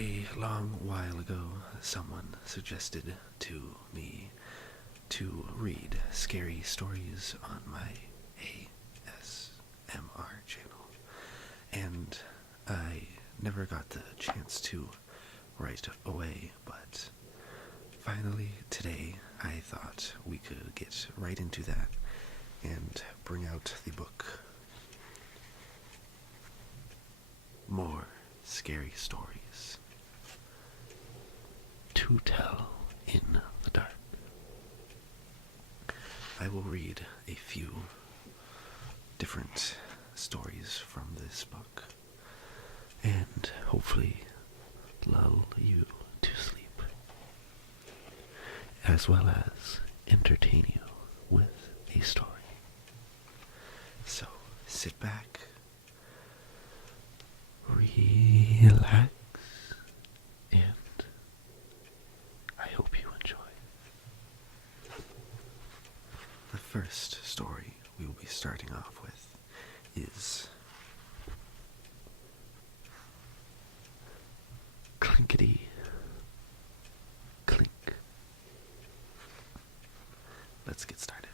A long while ago, someone suggested to me to read scary stories on my ASMR channel, and I never got the chance to right away, but finally today I thought we could get right into that and bring out the book. More scary stories to tell in the dark. I will read a few different stories from this book and hopefully lull you to sleep, as well as entertain you with a story. So sit back, relax, and I hope you enjoy. The first story we will be starting off with is Clinkety Clink. Let's get started.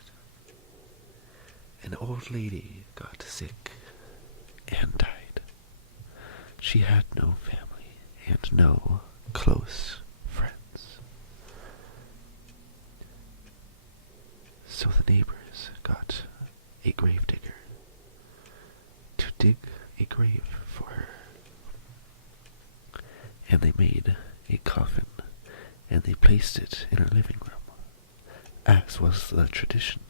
An old lady got sick and died. She had no family and no close friends. So the neighbors got a gravedigger to dig a grave for her. And they made a coffin and they placed it in her living room. As was the tradition,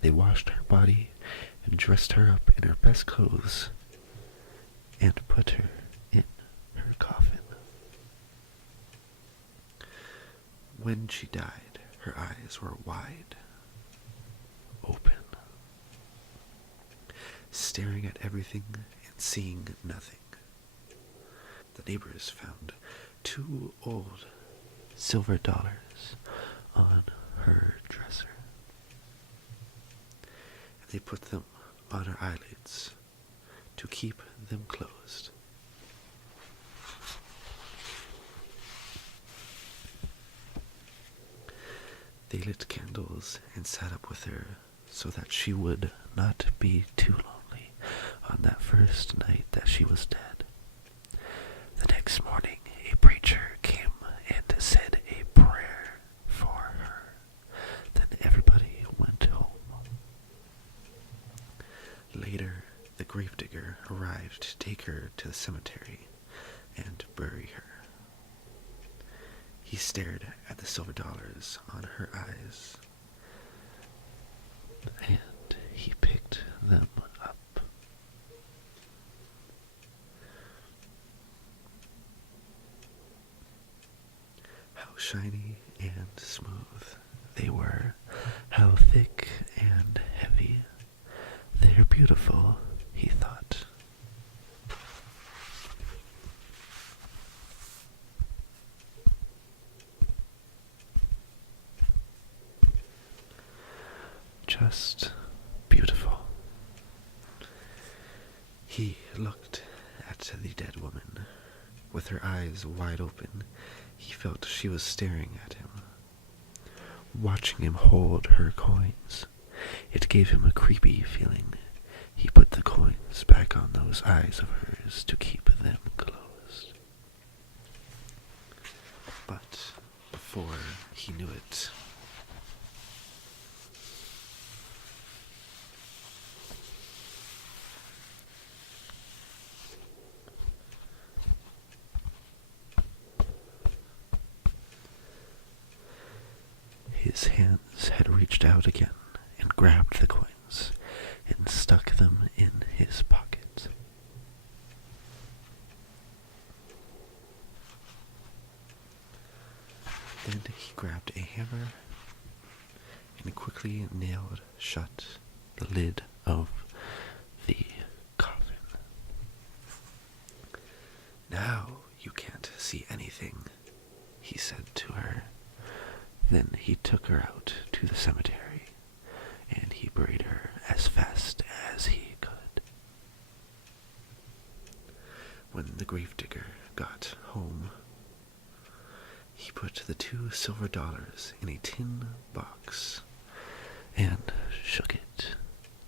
they washed her body and dressed her up in her best clothes and put her in her coffin. When she died, her eyes were wide open, staring at everything and seeing nothing. The neighbors found 2 old silver dollars on her dresser. And they put them on her eyelids to keep them closed. They lit candles and sat up with her so that she would not be too lonely on that first night that she was dead. The next morning, a preacher came and said a prayer for her. Then everybody went home. Later, the gravedigger arrived to take her to the cemetery and bury her. He stared at the silver dollars on her eyes, and he picked them up. How shiny and smooth they were, how thick and heavy. They're beautiful, he thought. Just beautiful. He looked at the dead woman. With her eyes wide open, he felt she was staring at him, watching him hold her coins. It gave him a creepy feeling. He put the coins back on those eyes of hers to keep them closed. But before he knew it, his hands had reached out again and grabbed the coins and stuck them in his pocket. Then he grabbed a hammer and quickly nailed shut the lid of the coffin. Now you can't see anything, he said to her. Then he took her out to the cemetery, and he buried her as fast as he could. When the gravedigger got home, the 2 silver dollars in a tin box and shook it.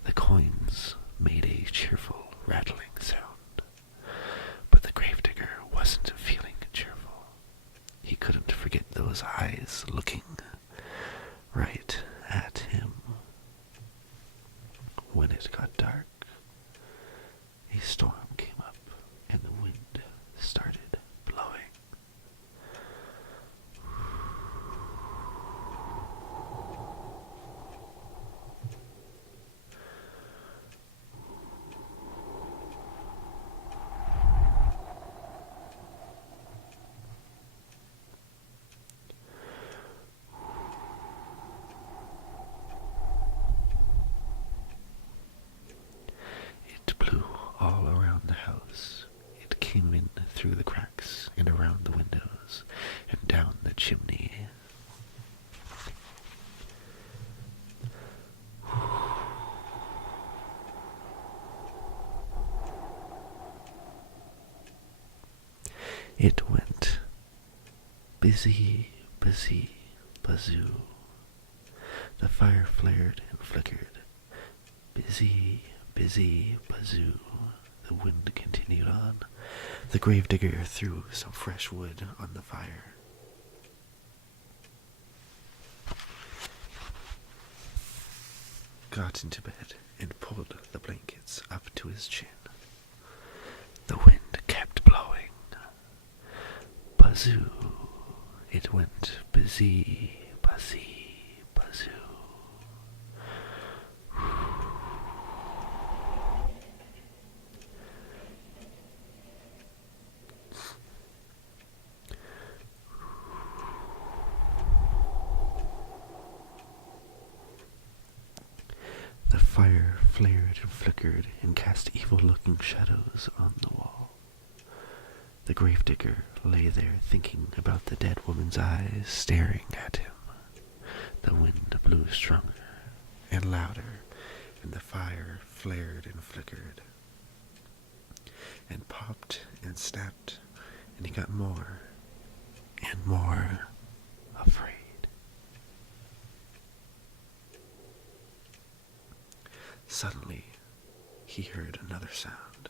The coins made a cheerful rattling sound, but the gravedigger wasn't feeling cheerful. He couldn't forget those eyes looking right at him. When it got dark, a storm came up and the wind started blowing. It blew all around the house. It came in through the cracks and around the windows and down the chimney. It went busy, busy, bazoo. The fire flared and flickered. Busy, busy, bazoo. The wind continued on. The gravedigger threw some fresh wood on the fire. Got into bed and pulled the blankets up to his chin. The wind kept blowing. Bazoo. It went busy, buzzy, bazoo. The fire flared and flickered and cast evil-looking shadows on the wall. The gravedigger lay there thinking about the dead woman's eyes staring at him. The wind blew stronger and louder, and the fire flared and flickered, and popped and snapped, and he got more and more afraid. Suddenly, he heard another sound.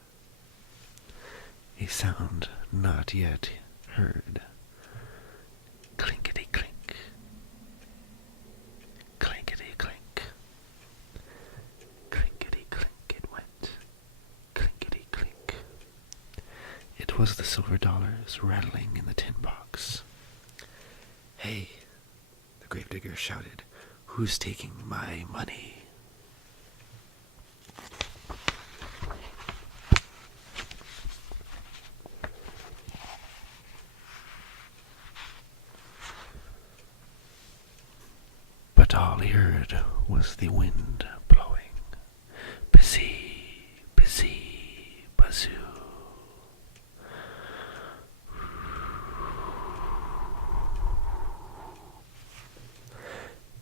A sound not yet heard. Clinkety-clink. Clinkety-clink. Clinkety-clink it went. Clinkety-clink. It was the silver dollars rattling in the tin box. "Hey," the gravedigger shouted, "who's taking my money?" But all he heard was the wind blowing. Busy, busy, bazoo.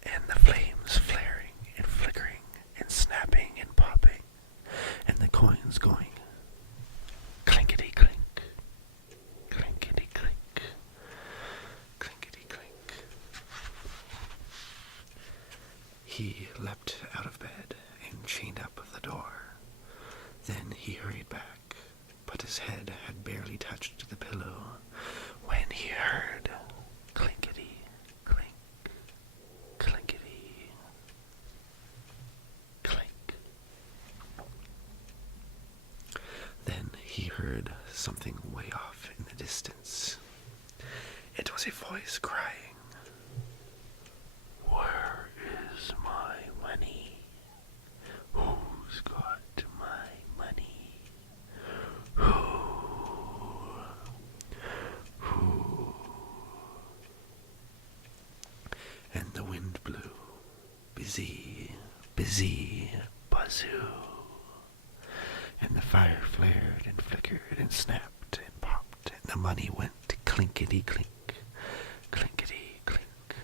And the flames flaring and flickering and snapping and popping, and the coins going clinkety-clink, clinkety-clink, clinkety-clink. He leapt out of bed and chained up the door. Then he hurried back, but his head had barely touched the pillow when he heard clinkety, clink, clinkety, clink. Then he heard something way off in the distance. It was a voice crying, "Where is my money? Who's got my money? Who? And the wind blew. Busy, busy, bazoo. And the fire flared and flickered and snapped and popped, and the money went clinkety-clink, clinkety-clink.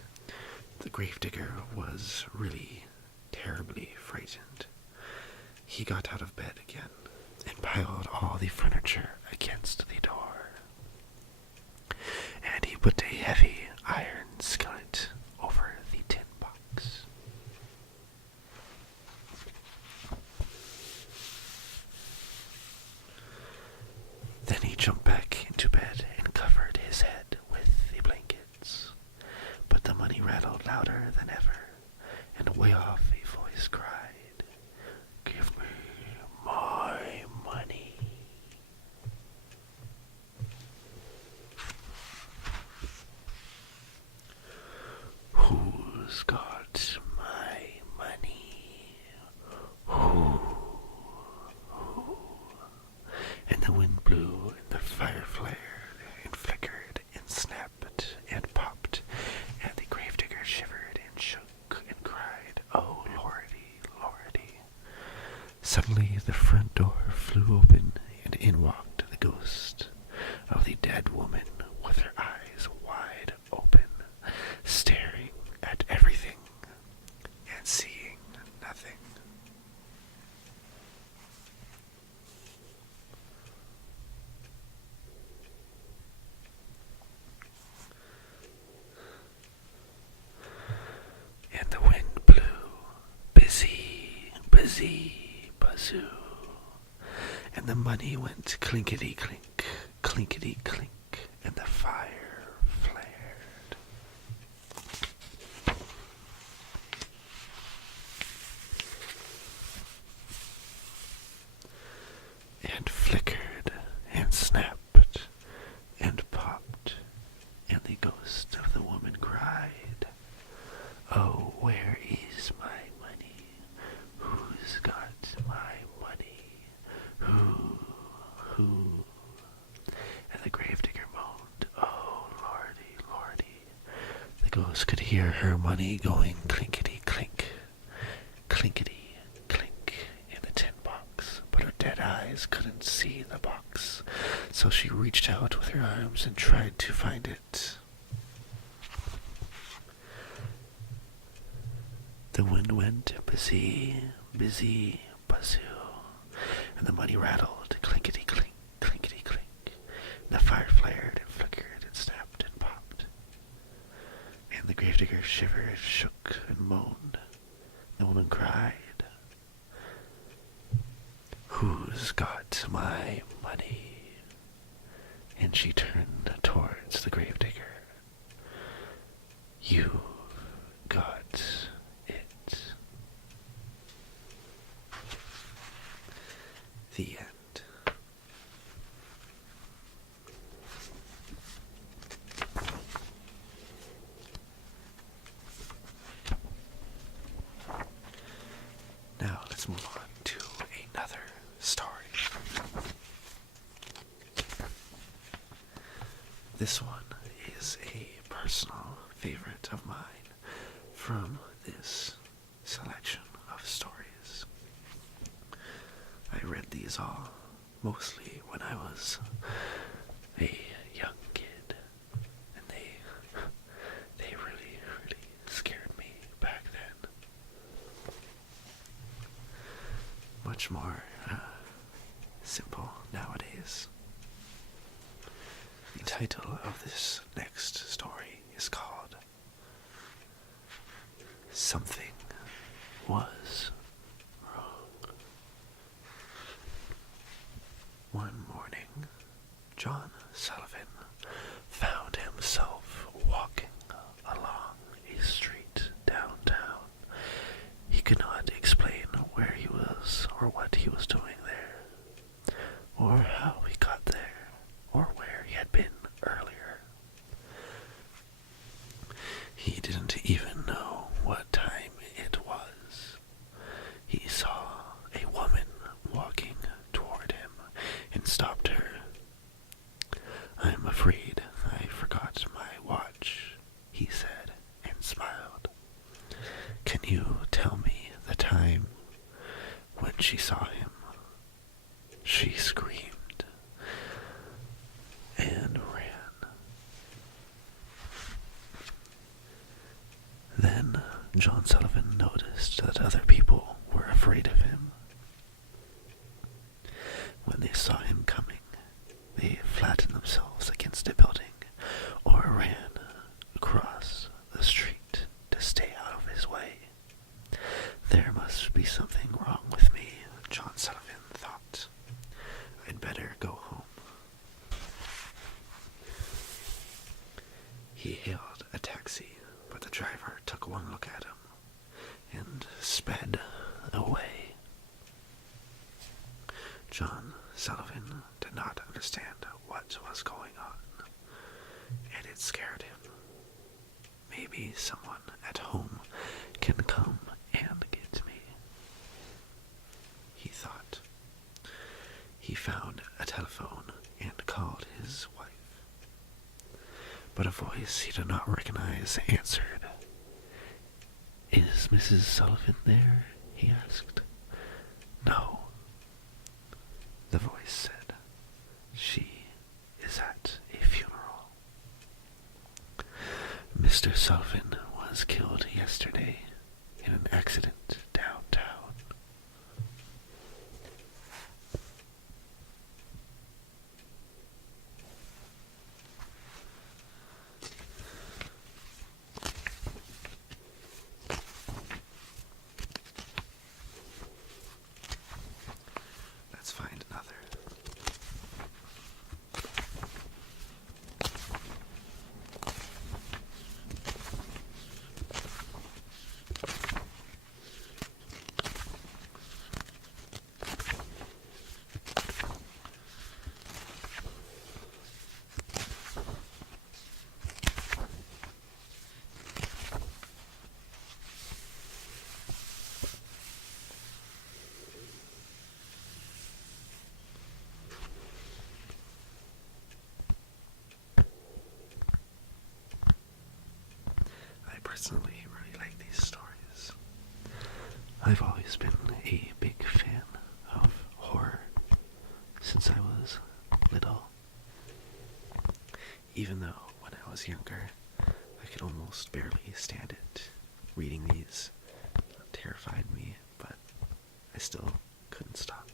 The gravedigger was really terribly frightened. He got out of bed again and piled all the furniture against the door. And he put a heavy iron skillet over the tin box. Then he jumped back into bed and covered his head with the blankets. But the money rattled louder than ever, and way off a voice cried, "Give me my money." Who's got my money? Who? And the wind blew, and the fire flared, and flickered, and snapped, and popped, and the gravedigger shivered, and shook, and cried, "Oh, Lordy, Lordy." Suddenly the front door flew open, and in walked the ghost of the dead woman with her eyes wide open, staring at everything and seeing nothing. And the wind blew, busy, busy, bazoo. And the money went clinkety-clink, clinkety-clink, and the fire flared. And flickered, and snapped, and popped, and the ghost of the woman cried, "Oh, where is my money? Who's got my money? Who? And the gravedigger moaned, "Oh, Lordy, Lordy." The ghost could hear her money going clinkety-clink, clinkety-clink in the tin box, but her dead eyes couldn't see the box, so she reached out with her arms and tried to find it. The wind went busy, busy, bazoo, and the money rattled clinkety-clink, clinkety-clink. The fire flared and flickered and snapped and popped. And the gravedigger shivered, shook, and moaned. The woman cried, "Who's got my money?" And she turned towards the gravedigger. "You got it." The end. Now let's move on to another story. This one is a personal favorite of mine from this selection of stories. I read these all mostly when I was a young kid, and they really, really scared me back then. Much more simple nowadays. The title of this next story is called Something Was Wrong. One morning, John Sullivan found himself walking along a street downtown. He could not explain where he was or what he was doing there, or how he got there, or where he had been earlier. He didn't even know what time it was. He saw a woman walking toward him and stopped her. "I'm afraid I forgot my watch," he said, and smiled. "Can you tell me the time?" When she saw him, she screamed and ran. Then John Sullivan noticed that other people were afraid of him. When they saw him coming, they flattened themselves against a building or ran across must be something wrong with me, John Sullivan thought. I'd better go home. He hailed a taxi, but the driver took one look at him and sped away. John Sullivan did not understand what was going on, and it scared him. Maybe someone at home can come and get me, he thought. He found a telephone and called his wife. But a voice he did not recognize answered. "Is Mrs. Sullivan there?" he asked. "No," the voice said. "She is at a funeral. Mr. Sullivan was killed yesterday in an accident downtown." Let's find another. I personally really like these stories. I've always been a big fan of horror since I was little. Even though when I was younger, I could almost barely stand it. Reading these terrified me, but I still couldn't stop.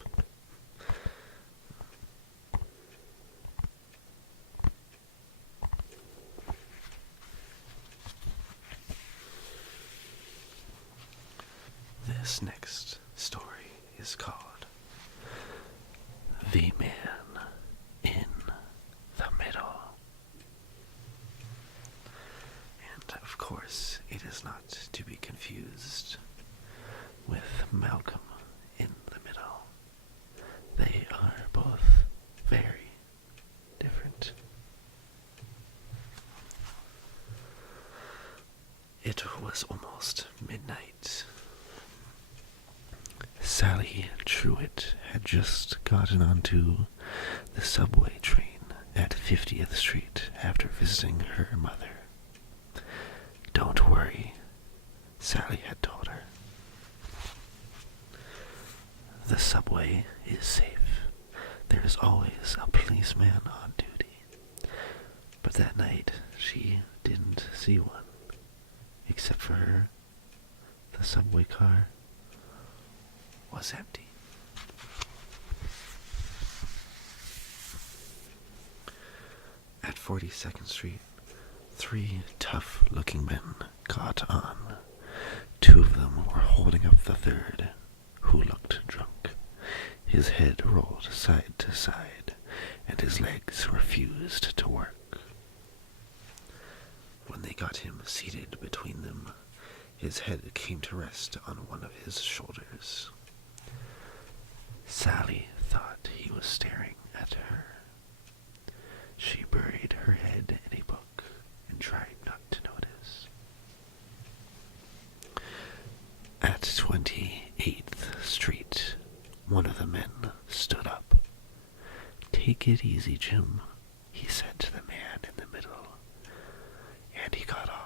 This next story is called The Man in the Middle. And of course, it is not to be confused with Malcolm in the Middle. They are both very different. It was almost midnight. Sally Truitt had just gotten onto the subway train at 50th Street after visiting her mother. "Don't worry," Sally had told her. "The subway is safe. There's always a policeman on duty." But that night, she didn't see one. Except for her, the subway car was empty. At 42nd Street, 3 tough-looking men got on. 2 of them were holding up the third, who looked drunk. His head rolled side to side, and his legs refused to work. When they got him seated between them, his head came to rest on one of his shoulders. Sally thought he was staring at her. She buried her head in a book and tried not to notice. At 28th Street, one of the men stood up. "Take it easy, Jim," he said to the man in the middle, and he got off.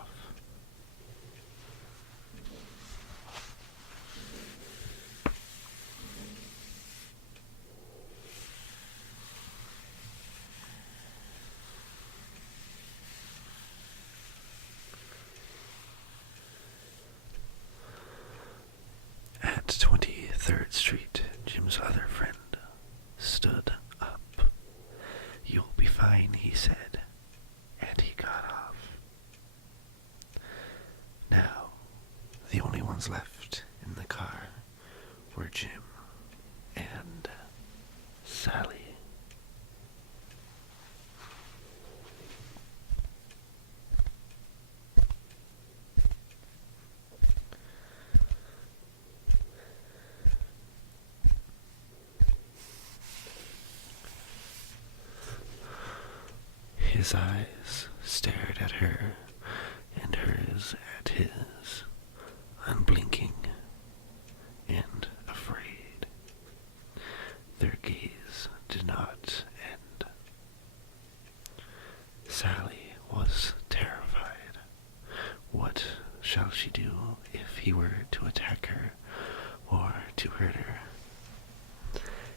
At 23rd Street, Jim's other friend stood up. "You'll be fine," he said, and he got off. Now, the only ones left in the car were Jim and Sally. His eyes stared at her, and hers at his, unblinking and afraid. Their gaze did not end. Sally was terrified. What shall she do if he were to attack her or to hurt her?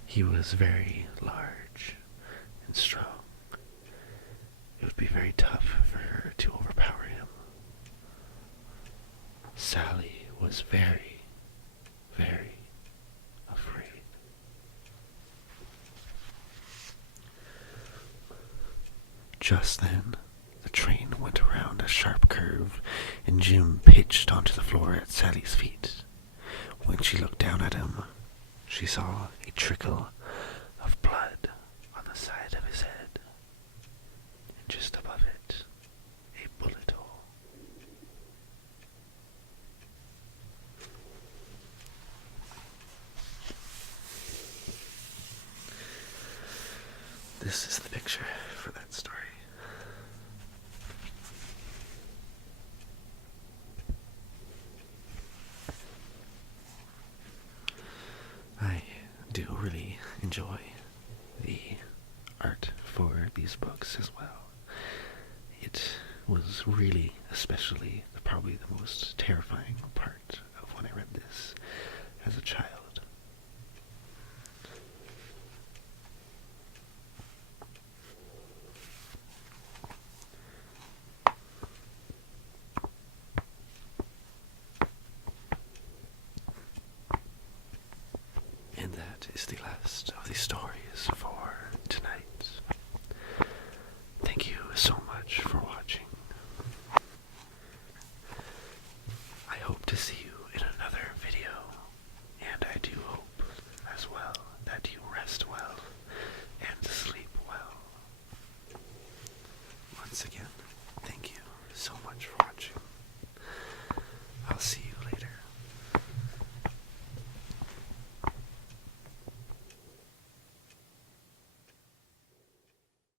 He was very large and strong. It would be very tough for her to overpower him. Sally was very, very afraid. Just then, the train went around a sharp curve, and Jim pitched onto the floor at Sally's feet. When she looked down at him, she saw a trickle of blood on the side of his head. Just above it, a bullet hole. This is the picture for that story. I do really enjoy the art for these books as well. It was really, especially, probably the most terrifying part of when I read this as a child. And that is the last of the stories for